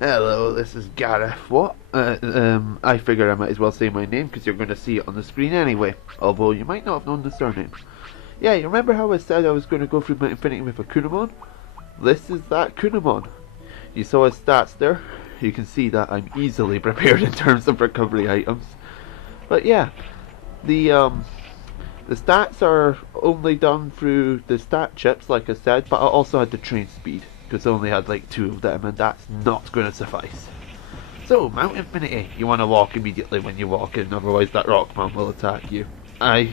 Hello, this is Gareth. What? I figure I might as well say my name because you're going to see it on the screen anyway. Although you might not have known the surname. Yeah, you remember how I said I was going to go through my Infinity with a Kunemon? This is that Kunemon. You saw his stats there. You can see that I'm easily prepared in terms of recovery items. But yeah, the stats are only done through the stat chips, like I said, but I also had the train speed. Because I only had like 2 of them, and that's not going to suffice. So, Mount Infinity, you want to walk immediately when you walk in, otherwise that Rockman will attack you. I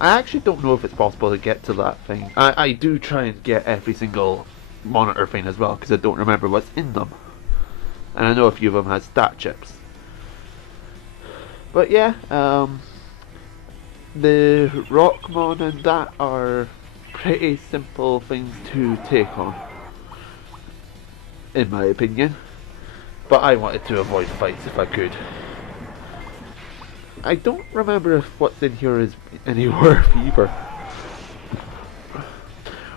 actually don't know if it's possible to get to that thing. I do try and get every single monitor thing as well, because I don't remember what's in them. And I know a few of them have stat chips. But yeah, the Rockman and that are pretty simple things to take on, in my opinion, but I wanted to avoid fights if I could. I don't remember if what's in here is any worth either.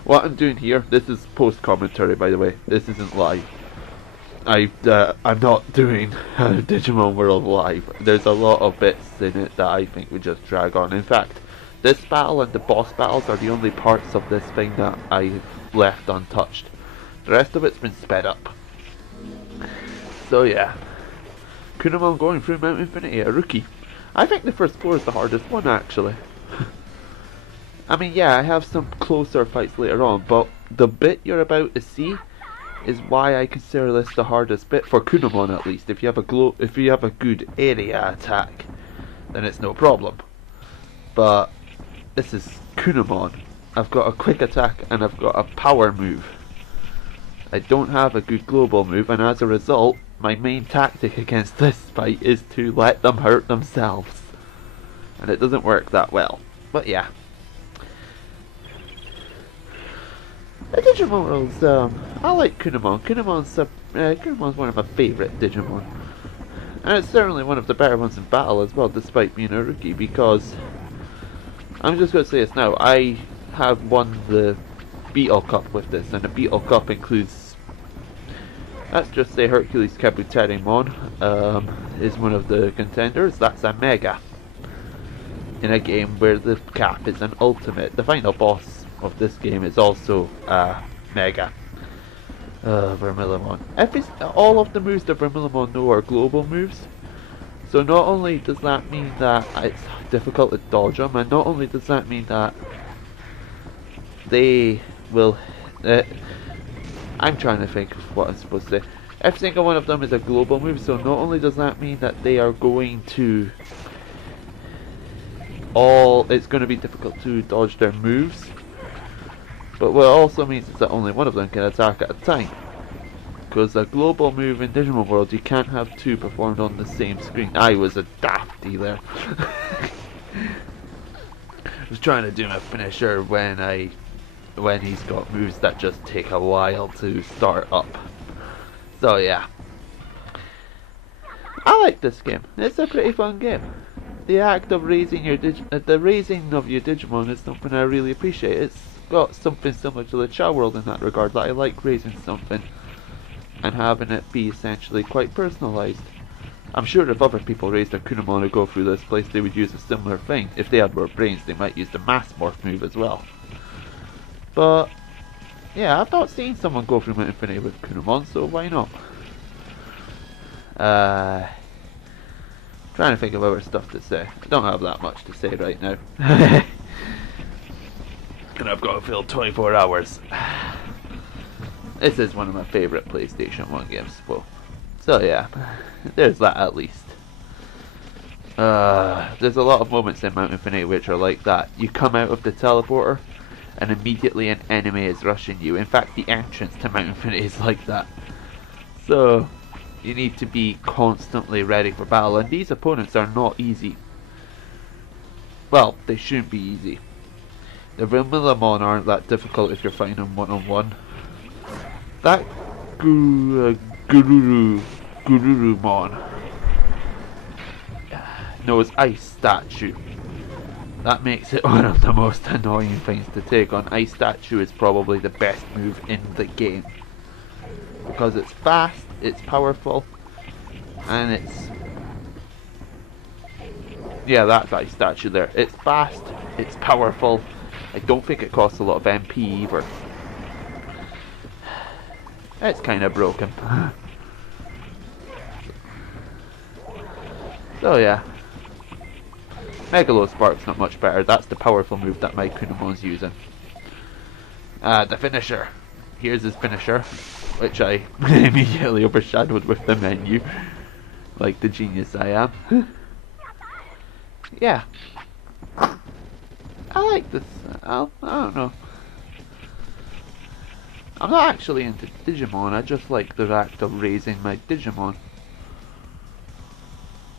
What I'm doing here, this is post commentary by the way, this isn't live. I'm not doing Digimon World live. There's a lot of bits in it that I think would just drag on. In fact, this battle and the boss battles are the only parts of this thing that I've left untouched. The rest of it's been sped up. So yeah, Kunemon going through Mount Infinity, a rookie. I think the first floor is the hardest one actually. I mean yeah, I have some closer fights later on, but the bit you're about to see is why I consider this the hardest bit, for Kunemon at least. If you have a good area attack, then it's no problem. But this is Kunemon. I've got a quick attack and I've got a power move. I don't have a good global move, and as a result, my main tactic against this fight is to let them hurt themselves. And it doesn't work that well. But yeah. The Digimon worlds, I like Kunemon. Kunemon's one of my favourite Digimon. And it's certainly one of the better ones in battle as well, despite being a rookie, because I'm just going to say this now, I have won the Beetle Cup with this, and the Beetle Cup includes, let's just say Hercules Kabuterimon is one of the contenders. That's a Mega, in a game where the cap is an ultimate. The final boss of this game is also a Mega. Vermillimon. All of the moves that Vermillimon know are global moves. So not only does that mean that it's difficult to dodge them, and not only does that mean that they will... I'm trying to think of what I'm supposed to say. Every single one of them is a global move, so not only does that mean that they are going to... it's going to be difficult to dodge their moves, but what it also means is that only one of them can attack at a time. Because a global move in Digimon World, you can't have 2 performed on the same screen. I was a dafty there. I was trying to do my finisher when he's got moves that just take a while to start up. So yeah, I like this game. It's a pretty fun game. The act of raising your raising of your Digimon is something I really appreciate. It's got something similar to the Chow World in that regard, that I like raising something and having it be essentially quite personalised. I'm sure if other people raised their Kunemon to go through this place, they would use a similar thing. If they had more brains, they might use the Mass Morph move as well. But yeah, I've not seen someone go through Mount Infinity with Kunemon, so why not? Trying to think of other stuff to say. I don't have that much to say right now. And I've got to fill 24 hours. This is one of my favourite PlayStation 1 games, so yeah, there's that at least. There's a lot of moments in Mount Infinity which are like that. You come out of the teleporter and immediately an enemy is rushing you. In fact, the entrance to Mount Infinity is like that. So you need to be constantly ready for battle, and these opponents are not easy. Well, they shouldn't be easy. The Vermillimon aren't that difficult if you're fighting them one-on-one. That Gururumon knows Ice Statue. That makes it one of the most annoying things to take on. Ice Statue is probably the best move in the game. because it's fast, it's powerful, and it's... yeah, that guy statue there. It's fast, it's powerful. I don't think it costs a lot of MP either. It's kind of broken. So yeah. Megalospark's not much better. That's the powerful move that my Kunemon's using. The finisher. Here's his finisher, which I immediately overshadowed with the menu, like the genius I am. Yeah. I like this. I don't know. I'm not actually into Digimon, I just like the act of raising my Digimon.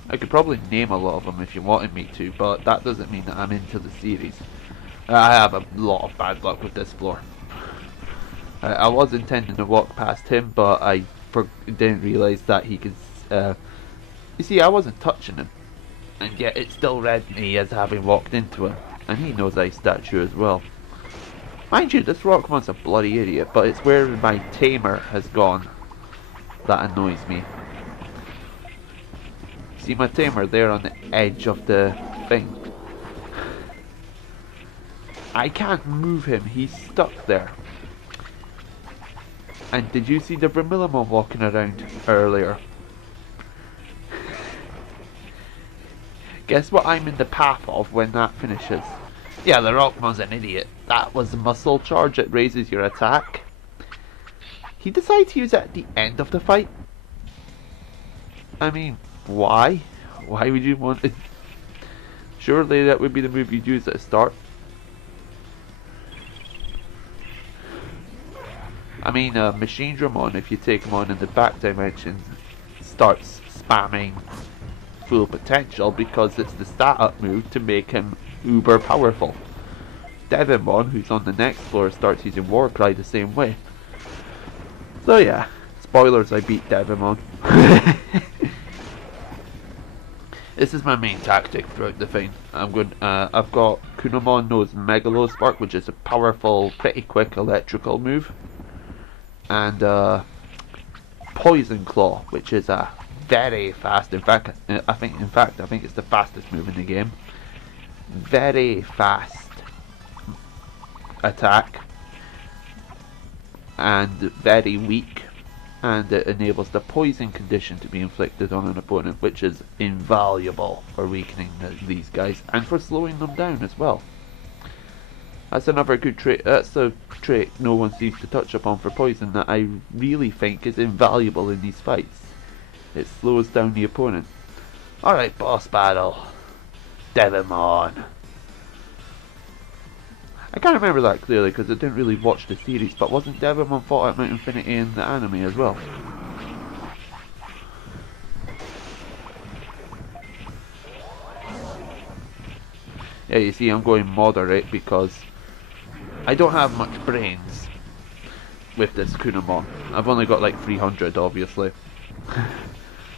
I could probably name a lot of them if you wanted me to, but that doesn't mean that I'm into the series. I have a lot of bad luck with this floor. I was intending to walk past him, but I didn't realise that he could... you see, I wasn't touching him, and yet it still read me as having walked into him, and he knows Ice Statue as well. Mind you, this Rockmon's a bloody idiot, but it's where my tamer has gone that annoys me. See my tamer there on the edge of the thing? I can't move him, he's stuck there. And did you see the Vermillimon walking around earlier? Guess what I'm in the path of when that finishes? Yeah, the Rockmon's an idiot. That was a muscle charge, it raises your attack. He decided to use it at the end of the fight. I mean, why? Why would you want it? Surely that would be the move you'd use at the start. I mean, Machinedramon, if you take him on in the back dimensions, starts spamming full potential because it's the stat up move to make him uber powerful. Digimon, who's on the next floor, starts using Warcry the same way. So yeah, spoilers, I beat Digimon. This is my main tactic throughout the thing. I've got Kunemon knows Megalospark, which is a powerful, pretty quick electrical move, and Poison Claw, which is a very fast. I think it's the fastest move in the game. Very fast attack and very weak, and it enables the poison condition to be inflicted on an opponent, which is invaluable for weakening these guys and for slowing them down as well. That's another good trait. That's a trait no one seems to touch upon for poison that I really think is invaluable in these fights. It slows down the opponent. Alright, boss battle. Digimon. I can't remember that clearly because I didn't really watch the series, but wasn't Digimon fought at Mount Infinity in the anime as well? Yeah, you see, I'm going moderate because I don't have much brains with this Kunemon. I've only got like 300, obviously.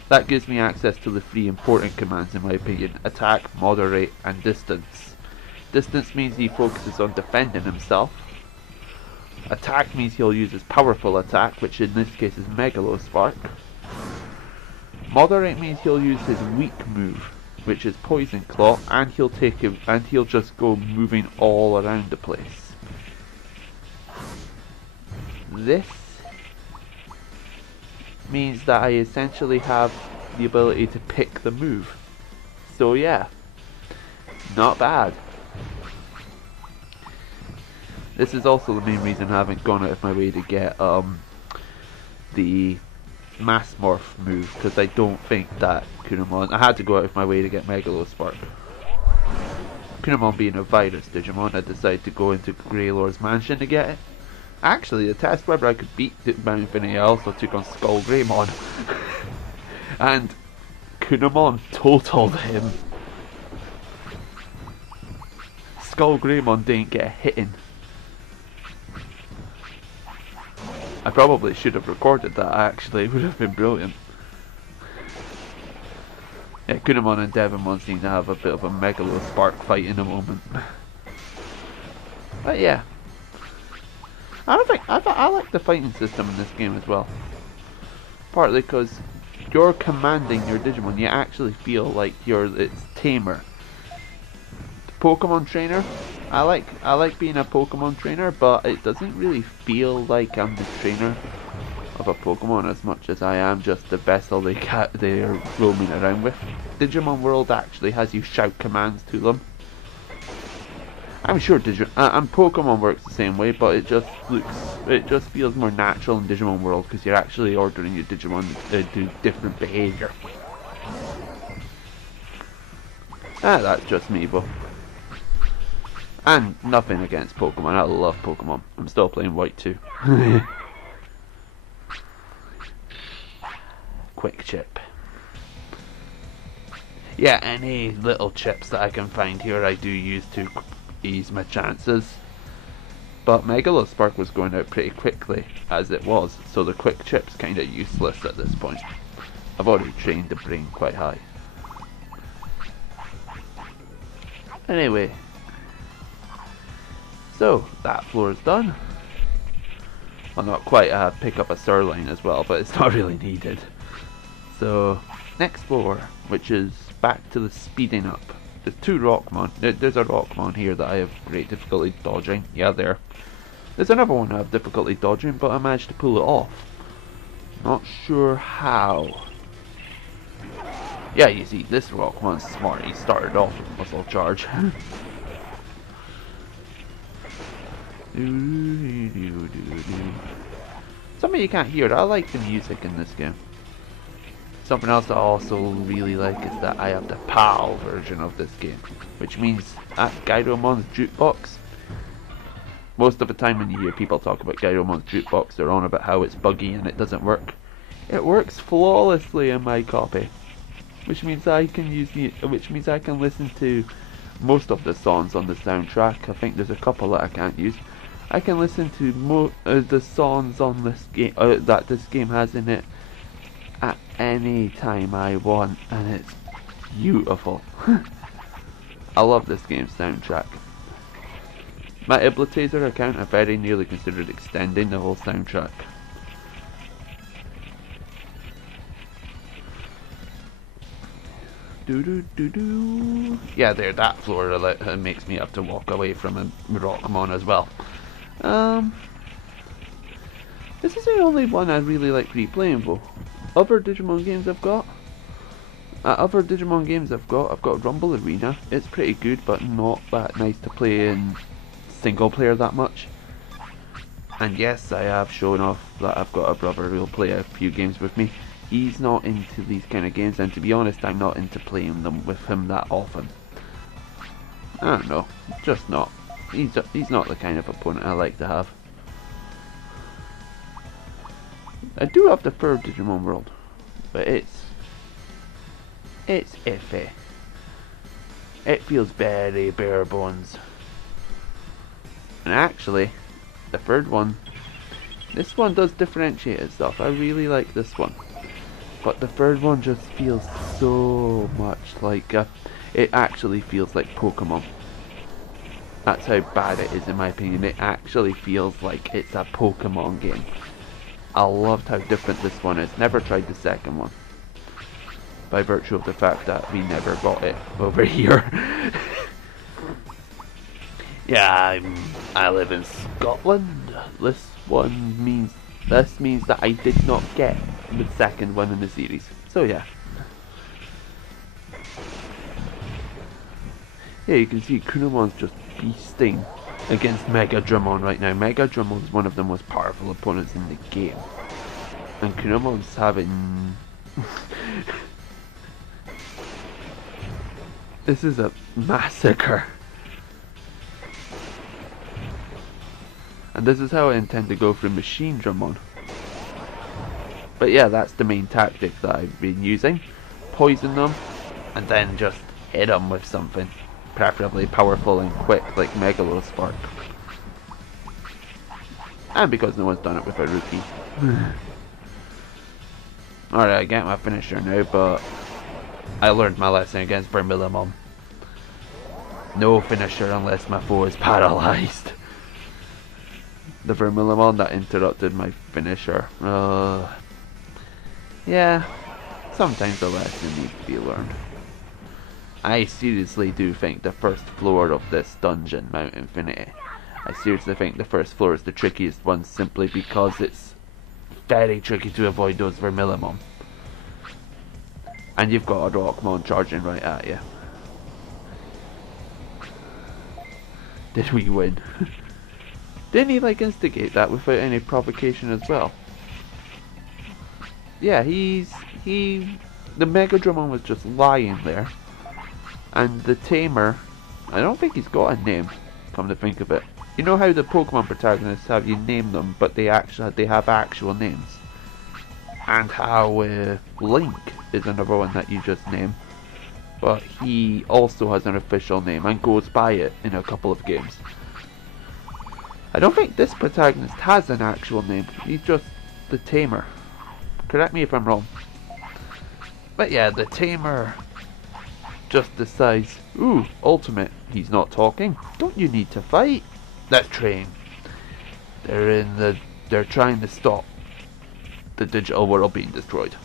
That gives me access to the 3 important commands in my opinion: attack, moderate, and distance. Distance means he focuses on defending himself. Attack means he'll use his powerful attack, which in this case is Megalospark. Moderate means he'll use his weak move, which is Poison Claw, and he'll just go moving all around the place. This means that I essentially have the ability to pick the move. So yeah, not bad. This is also the main reason I haven't gone out of my way to get the Mass Morph move, because I don't think that Kunemon... I had to go out of my way to get Megalospark. Kunemon being a virus Digimon, I decided to go into Greylord's mansion to get it. Actually, to test whether I could beat Mount Infinity, I also took on Skull Greymon. And Kunemon totaled him. Skull Greymon didn't get a hit in. I probably should have recorded that actually, it would have been brilliant. Yeah, Kunemon and Digimon seem to have a bit of a Megalospark fight in a moment. But yeah. I like the fighting system in this game as well. partly because you're commanding your Digimon. You actually feel like you're its tamer. Pokemon trainer. I like being a Pokemon trainer, but it doesn't really feel like I'm the trainer of a Pokemon as much as I am just the vessel they're roaming around with. Digimon World actually has you shout commands to them. I'm sure and Pokemon works the same way, but it just feels more natural in Digimon World because you're actually ordering your Digimon to do different behaviour. That's just me, but. And nothing against Pokemon, I love Pokemon. I'm still playing White 2. Quick chip. Yeah, any little chips that I can find here I do use to ease my chances. But Megalospark was going out pretty quickly as it was, so the quick chip's kinda useless at this point. I've already trained the brain quite high. Anyway. So, that floor is done. Well, not quite, pick up a sirloin as well, but it's not really needed. So, next floor, which is back to the speeding up. There's two Rockmon. There's a Rockmon here that I have great difficulty dodging. Yeah, there. There's another one I have difficulty dodging, but I managed to pull it off. Not sure how. Yeah, you see, this Rockmon's smart. He started off with muscle charge. Something you can't hear. I like the music in this game. Something else I also really like is that I have the PAL version of this game, which means at Gyromon's jukebox. Most of the time when you hear people talk about Gyromon's jukebox, they're on about how it's buggy and it doesn't work. It works flawlessly in my copy, which means I can listen to most of the songs on the soundtrack. I think there's a couple that I can't use. I can listen to the songs on this game that this game has in it at any time I want, and it's beautiful. I love this game's soundtrack. My Iblitazer account I very nearly considered extending the whole soundtrack. Yeah, there, that floor makes me have to walk away from a Rockmon as well. This is the only one I really like replaying though. Other Digimon games I've got, I've got Rumble Arena. It's pretty good, but not that nice to play in single player that much. And yes, I have shown off that I've got a brother who'll play a few games with me. He's not into these kind of games, and to be honest, I'm not into playing them with him that often. I don't know, just not. He's not the kind of opponent I like to have. I do have the third Digimon World, but it's iffy. It feels very bare bones. And actually, the third one, this one does differentiate itself. I really like this one. But the third one just feels so much like, it actually feels like Pokemon. That's how bad it is in my opinion. It actually feels like it's a Pokemon game. I loved how different this one is. Never tried the second one, by virtue of the fact that we never got it over here. Yeah, I live in Scotland. This means that I did not get the second one in the series. So yeah. Yeah, you can see Kunemon's just feasting against Machinedramon right now. Machinedramon is one of the most powerful opponents in the game. And Kunemon's having... This is a massacre. And this is how I intend to go for Machinedramon. But yeah, that's the main tactic that I've been using. Poison them, and then just hit them with something. Preferably powerful and quick, like Megalospark. And because no one's done it with a rookie. Alright, I get my finisher now, but I learned my lesson against Vermillimon. No finisher unless my foe is paralyzed. The Vermillimon that interrupted my finisher. Yeah, sometimes a lesson needs to be learned. I seriously do think the first floor of this dungeon, Mount Infinity, I seriously think the first floor is the trickiest one simply because it's very tricky to avoid those Vermillimon. And you've got a Rockmon charging right at you. Did we win? Didn't he like instigate that without any provocation as well? Yeah, the Megadramon was just lying there. And the Tamer, I don't think he's got a name, come to think of it. You know how the Pokemon protagonists have you name them, but they have actual names? And how Link is another one that you just name. But he also has an official name and goes by it in a couple of games. I don't think this protagonist has an actual name. He's just the Tamer. Correct me if I'm wrong. But yeah, the Tamer just decides, ooh, ultimate, he's not talking. Don't you need to fight? Let's train. They're trying to stop the digital world being destroyed.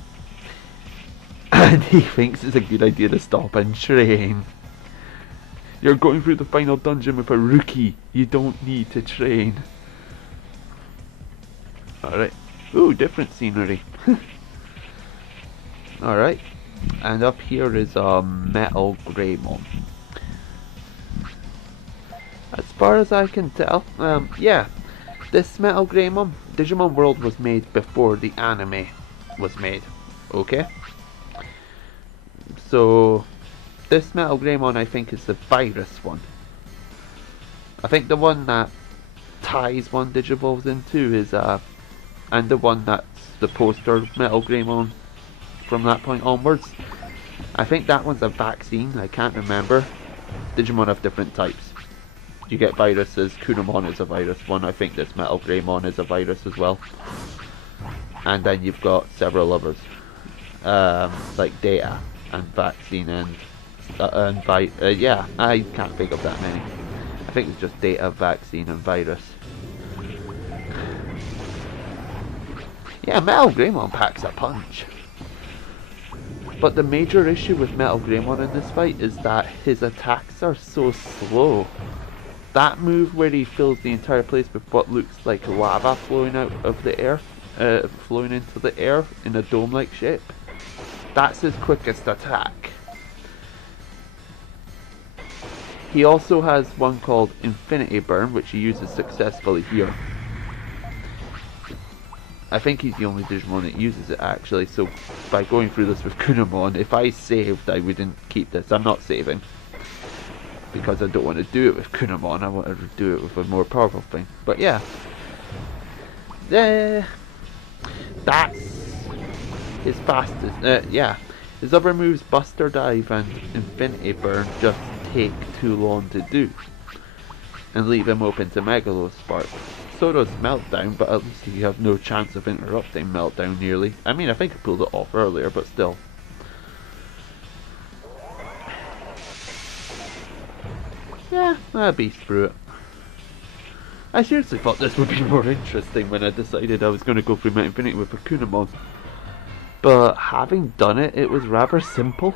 And he thinks it's a good idea to stop and train. You're going through the final dungeon with a rookie. You don't need to train. Alright. Ooh, different scenery. Alright. And up here is a Metal Greymon. As far as I can tell, yeah. This Metal Greymon, Digimon World was made before the anime was made. Okay? So, this Metal Greymon I think is the virus one. I think the one that Ties one Digivolves into is and the one that's the poster Metal Greymon from that point onwards. I think that one's a vaccine, I can't remember. Digimon have different types. You get viruses, Kunemon is a virus one, I think this Metal Greymon is a virus as well. And then you've got several others. Like Data and Vaccine and yeah, I can't think of that many. I think it's just Data, Vaccine and Virus. Yeah, Metal Greymon packs a punch. But the major issue with Metal Greymon in this fight is that his attacks are so slow. That move where he fills the entire place with what looks like lava flowing out of the air, flowing into the air in a dome-like shape, that's his quickest attack. He also has one called Infinity Burn, which he uses successfully here. I think he's the only Digimon that uses it actually, so by going through this with Kunemon, if I saved I wouldn't keep this. I'm not saving. Because I don't want to do it with Kunemon, I want to do it with a more powerful thing. But yeah. That's his fastest. Yeah. His other moves, Buster Dive and Infinity Burn, just take too long to do. And leave him open to Megalospark. So does Meltdown, but at least you have no chance of interrupting Meltdown nearly. I mean, I think I pulled it off earlier, but still. Yeah, I'll be through it. I seriously thought this would be more interesting when I decided I was going to go through Mount Infinity with a Kunemon. But having done it, it was rather simple.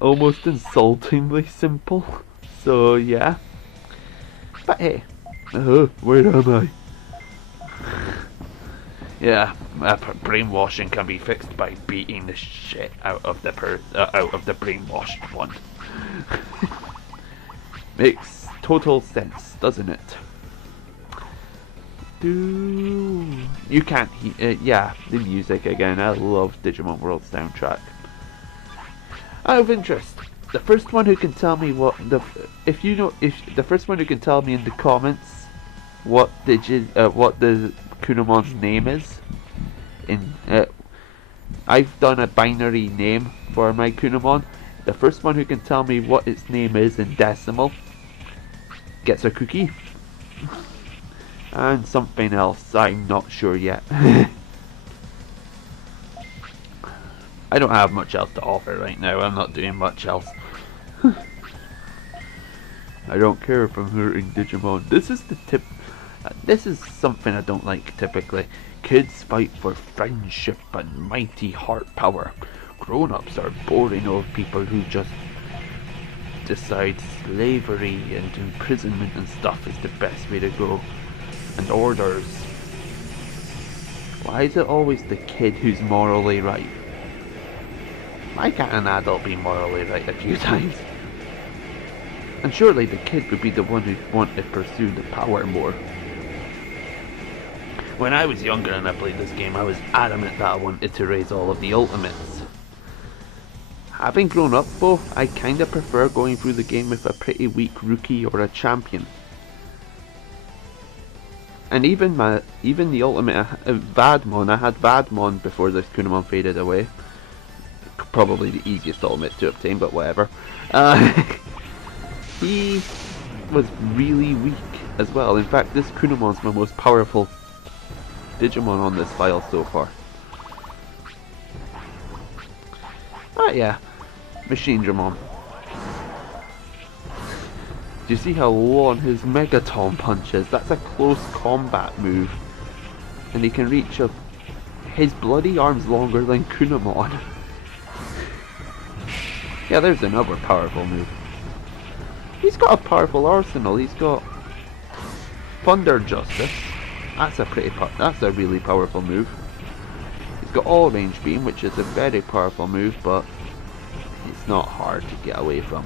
Almost insultingly simple. So yeah. But hey. Where am I? Yeah, brainwashing can be fixed by beating the shit out of the brainwashed one. Makes total sense, doesn't it? You can't yeah, the music again. I love Digimon World soundtrack. Out of interest, the first one who can tell me what the first one who can tell me in the comments what the Kunemon's name is I've done a binary name for my Kunemon. The first one who can tell me what its name is in decimal gets a cookie. And something else, I'm not sure yet. I don't have much else to offer right now, I'm not doing much else. I don't care if I'm hurting Digimon. This is the tip. This is something I don't like typically. Kids fight for friendship and mighty heart power. Grown-ups are boring old people who just decide slavery and imprisonment and stuff is the best way to go. And orders. Why is it always the kid who's morally right? Why can't an adult be morally right a few times? And surely the kid would be the one who'd want to pursue the power more. When I was younger and I played this game, I was adamant that I wanted to raise all of the ultimates. Having grown up though, I kinda prefer going through the game with a pretty weak rookie or a champion. And even the ultimate Vadmon, I had Vadmon before this Kunemon faded away. Probably the easiest ultimate to obtain, but whatever. He was really weak as well. In fact, this Kunemon's my most powerful Digimon on this file so far. Ah yeah, Machinedramon. Do you see how long his Megaton punch is? That's a close combat move. And he can reach his bloody arm's longer than Kunemon. Yeah, there's another powerful move. He's got a powerful arsenal. He's got Thunder Justice. That's a really powerful move. He's got All Range Beam, which is a very powerful move, but it's not hard to get away from.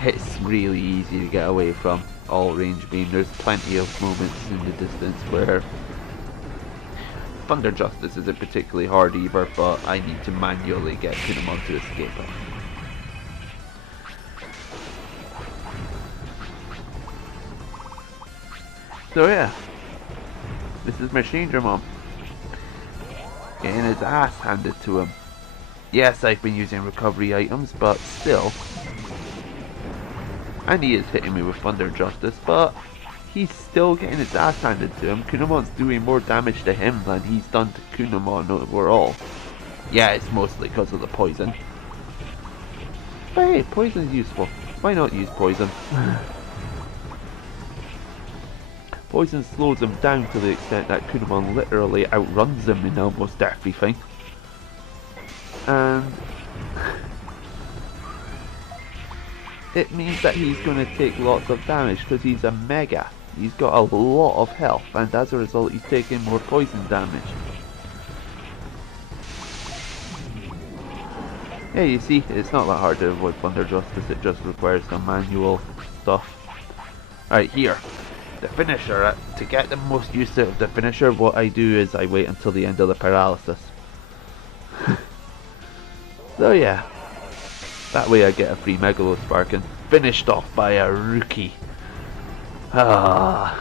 It's really easy to get away from All Range Beam. There's plenty of moments in the distance where Thunder Justice isn't particularly hard either, but I need to manually get Kunemon to escape it. So yeah, this is Machinedramon getting his ass handed to him. Yes, I've been using recovery items, but still. And he is hitting me with Thunder Justice, but he's still getting his ass handed to him. Kunemon's doing more damage to him than he's done to Kunemon overall. Yeah, it's mostly because of the poison. But hey, poison's useful. Why not use poison? Poison slows him down to the extent that Kunemon literally outruns him in almost everything. And it means that he's going to take lots of damage because he's a mega. He's got a lot of health, and as a result he's taking more poison damage. Yeah, you see, it's not that hard to avoid Thunder Justice, it just requires some manual stuff. Alright, here. The finisher. To get the most use out of the finisher, what I do is I wait until the end of the paralysis. So yeah, that way I get a free Megalospark and finished off by a rookie. Ah.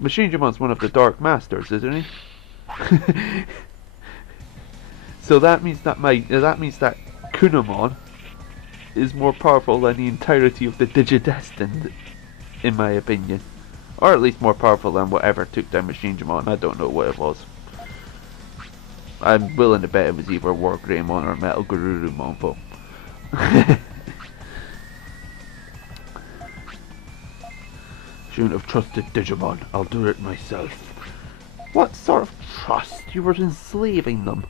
Machinedramon's one of the Dark Masters, isn't he? So that means that Kunemon is more powerful than the entirety of the Digidestined, in my opinion. Or at least more powerful than whatever took down Machinedramon. I don't know what it was. I'm willing to bet it was either War Greymon or Metal Garurumon, though. Shouldn't have trusted Digimon. I'll do it myself. What sort of trust? You were enslaving them.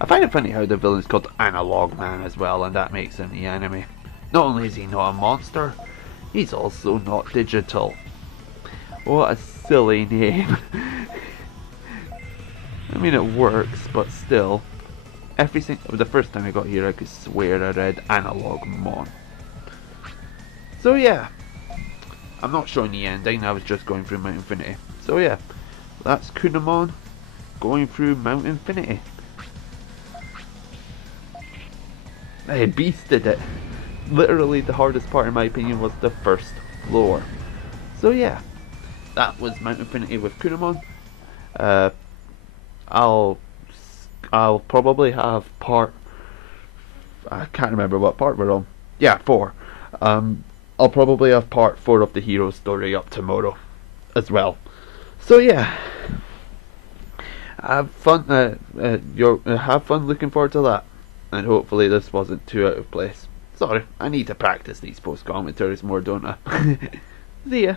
I find it funny how the villain's called Analog Man as well, and that makes him the enemy. Not only is he not a monster, he's also not digital. What a silly name. I mean, it works, but still. The first time I got here, I could swear I read Analog Mon. So yeah, I'm not showing the ending, I was just going through Mount Infinity. So yeah, that's Kunemon going through Mount Infinity. I beasted it. Literally the hardest part in my opinion was the first floor. So yeah, that was Mount Infinity with Kunemon. I'll probably have I can't remember what part we're on. Yeah, 4. I'll probably have part 4 of the hero story up tomorrow as well. So yeah, have fun. Have fun looking forward to that, and hopefully this wasn't too out of place. Sorry, I need to practice these post commentaries more, don't I? See ya.